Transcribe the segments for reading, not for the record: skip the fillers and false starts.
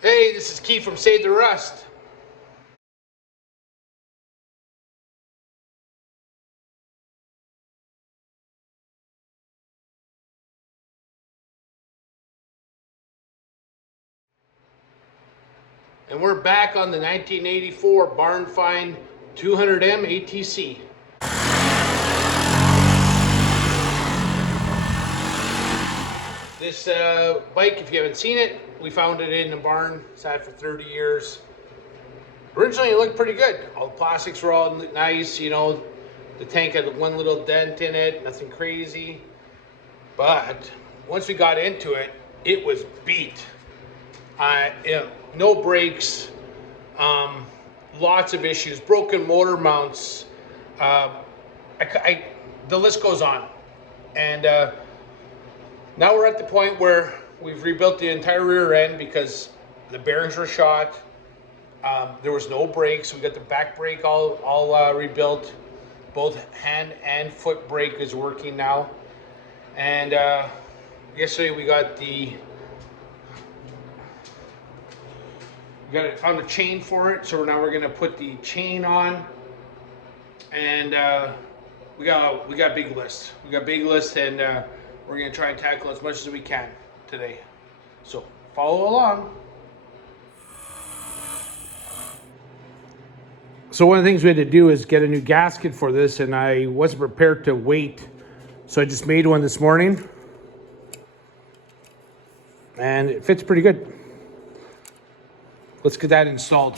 Hey, this is Keith from Save the Rust. And we're back on the 1984 Barn Find 200M ATC. This bike, if you haven't seen it, we found it in the barn. It's had it for 30 years. Originally, it looked pretty good. All the plastics were all nice, you know. The tank had one little dent in it, nothing crazy. But once we got into it, it was beat. No brakes, lots of issues, broken motor mounts. The list goes on. And now we're at the point where we've rebuilt the entire rear end because the bearings were shot. There was no brakes. We got the back brake all rebuilt. Both hand and foot brake is working now. And yesterday we found a chain for it. So now we're gonna put the chain on, and we got a big list. We got a big list, and we're gonna try and tackle as much as we can today. So follow along. So one of the things we had to do is get a new gasket for this, and I wasn't prepared to wait. So I just made one this morning, and it fits pretty good. Let's get that installed.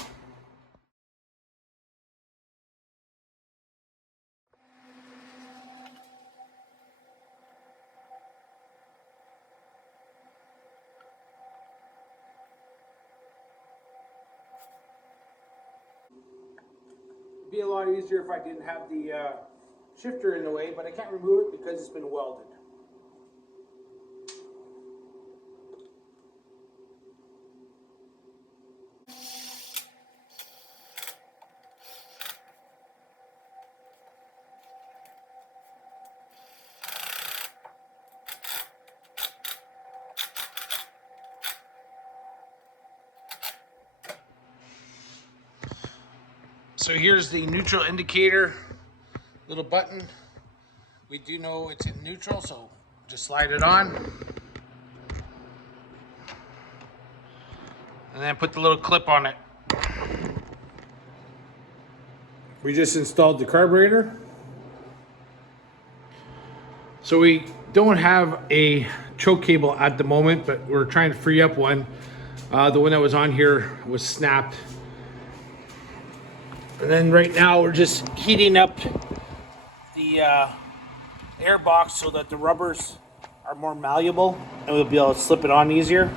It'd be a lot easier if I didn't have the shifter in the way, but I can't remove it because it's been welded. So here's the neutral indicator, little button. We do know it's in neutral, so just slide it on. And then put the little clip on it. We just installed the carburetor. So we don't have a choke cable at the moment, but we're trying to free up one. The one that was on here was snapped. And then right now we're just heating up the air box so that the rubbers are more malleable and we'll be able to slip it on easier.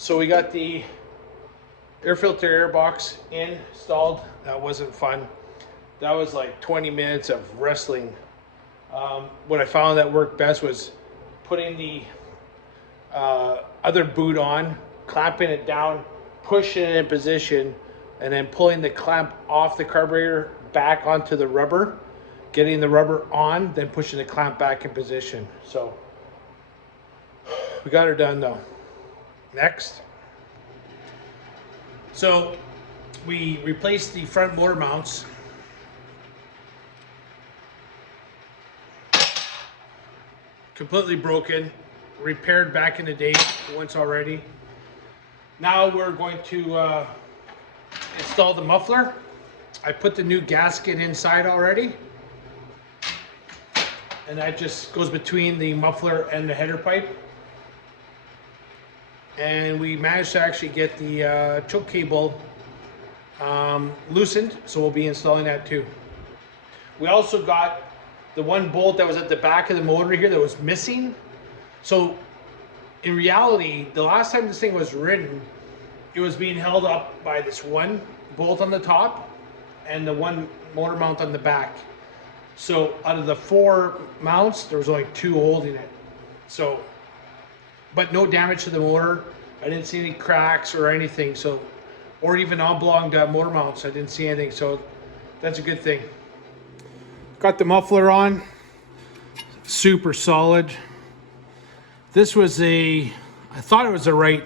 So we got the air filter air box installed. That wasn't fun. That was like 20 minutes of wrestling. What I found that worked best was putting the other boot on, clamping it down, pushing it in position, and then pulling the clamp off the carburetor back onto the rubber, getting the rubber on, then pushing the clamp back in position. So we got her done though. Next. So we replaced the front motor mounts. Completely broken, repaired back in the day once already. Now we're going to install the muffler. I put the new gasket inside already. And that just goes between the muffler and the header pipe. And we managed to actually get the choke cable loosened, so we'll be installing that too. We also got the one bolt that was at the back of the motor here that was missing. So in reality, the last time this thing was ridden, it was being held up by this one bolt on the top and the one motor mount on the back. So out of the 4 mounts, there was only 2 holding it. So, but no damage to the motor. I didn't see any cracks or anything. So, or even oblong motor mounts. I didn't see anything. So that's a good thing. Got the muffler on. Super solid. This was I thought it was the right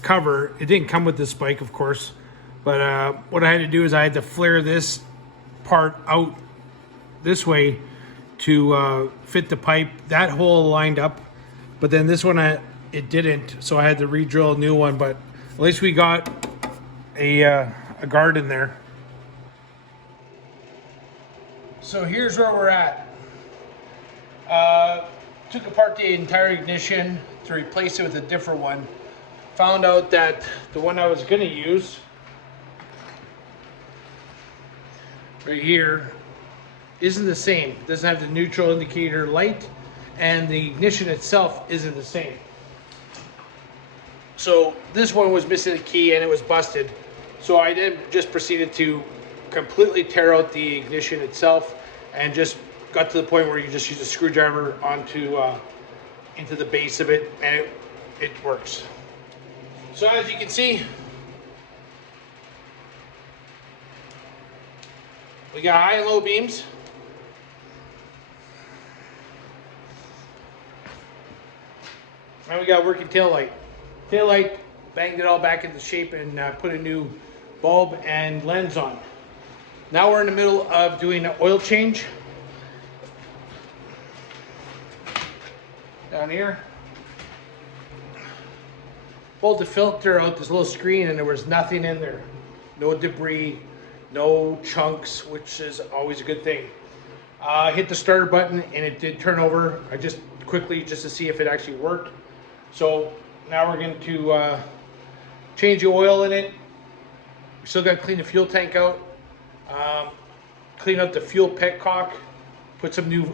cover. It didn't come with this bike, of course. But what I had to do is I had to flare this part out this way to fit the pipe. That hole lined up, but then this one it didn't, so I had to re-drill a new one. But at least we got a guard in there. So here's where we're at. Took apart the entire ignition to replace it with a different one. Found out that the one I was going to use right here isn't the same. It doesn't have the neutral indicator light, and the ignition itself isn't the same. So this one was missing a key and it was busted. So I then just proceeded to completely tear out the ignition itself and just got to the point where you just use a screwdriver onto into the base of it, and it works. So as you can see, we got high and low beams. And we got working tail light. Tail light, banged it all back into shape and put a new bulb and lens on. Now we're in the middle of doing an oil change. Down here. Pulled the filter out this little screen and there was nothing in there. No debris, no chunks, which is always a good thing. Hit the starter button and it did turn over. I just quickly, just to see if it actually worked. So now we're going to change the oil in it. We still got to clean the fuel tank out, clean up the fuel petcock, put some new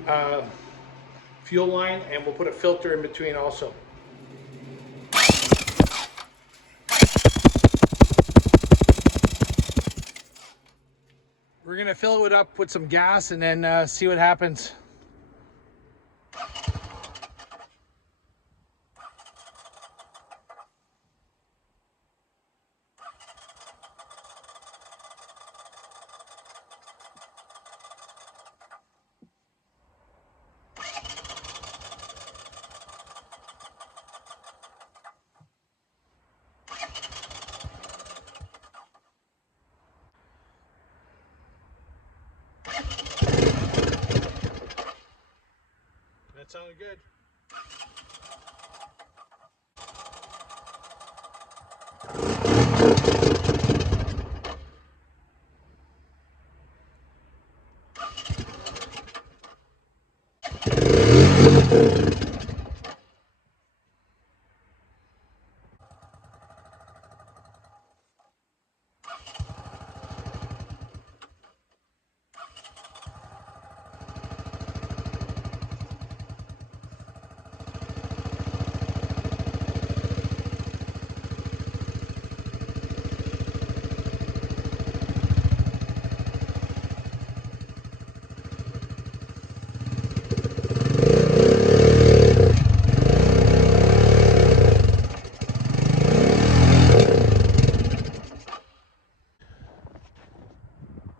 fuel line, and we'll put a filter in between also. We're going to fill it up with some gas and then see what happens. That sounded good.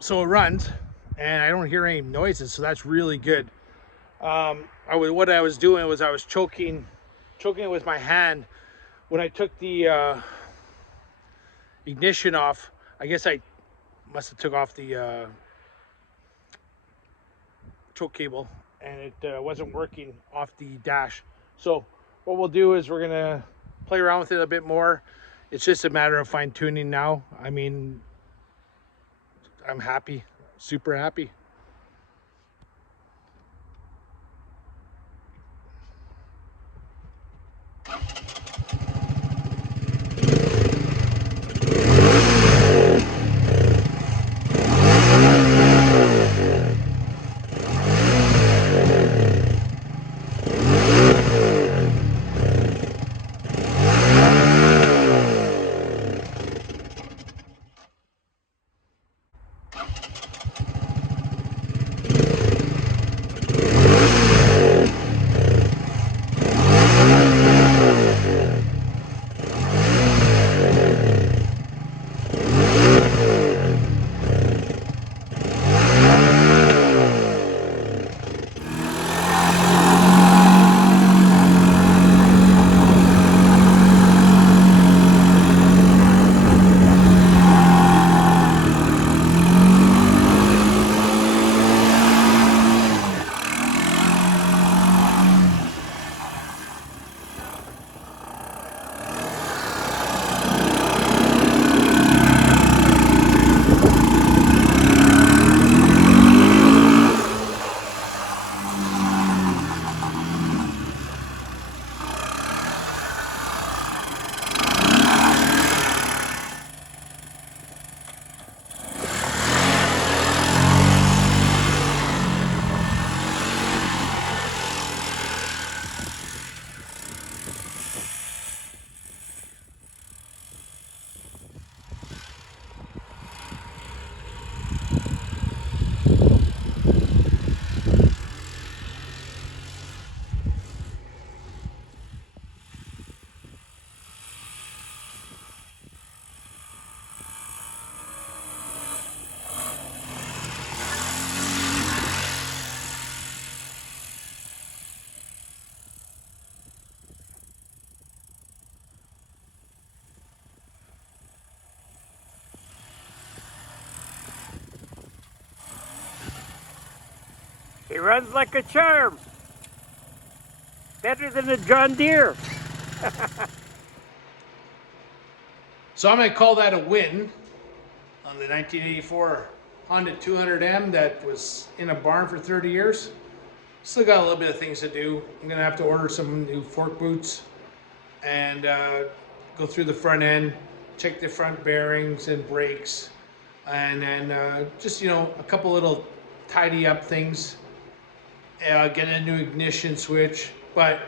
So it runs and I don't hear any noises, so that's really good. What I was doing was I was choking it with my hand. When I took the ignition off, I guess I must have took off the choke cable and it wasn't working off the dash. So what we'll do is we're gonna play around with it a bit more. It's just a matter of fine tuning now. I mean, I'm happy, super happy. He runs like a charm. Better than a John Deere. So I'm going to call that a win on the 1984 Honda 200M that was in a barn for 30 years. Still got a little bit of things to do. I'm going to have to order some new fork boots and go through the front end, check the front bearings and brakes, and then just, a couple little tidy up things. Get a new ignition switch, but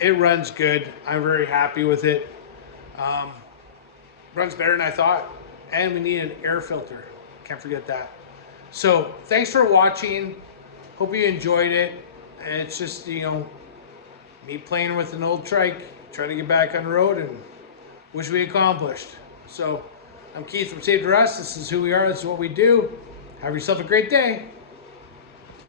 it runs good. I'm very happy with it. Runs better than I thought. And we need an air filter. Can't forget that. So thanks for watching. Hope you enjoyed it. And it's just, me playing with an old trike, trying to get back on the road and wish we accomplished. So I'm Keith from Save to Rust. This is who we are. This is what we do. Have yourself a great day.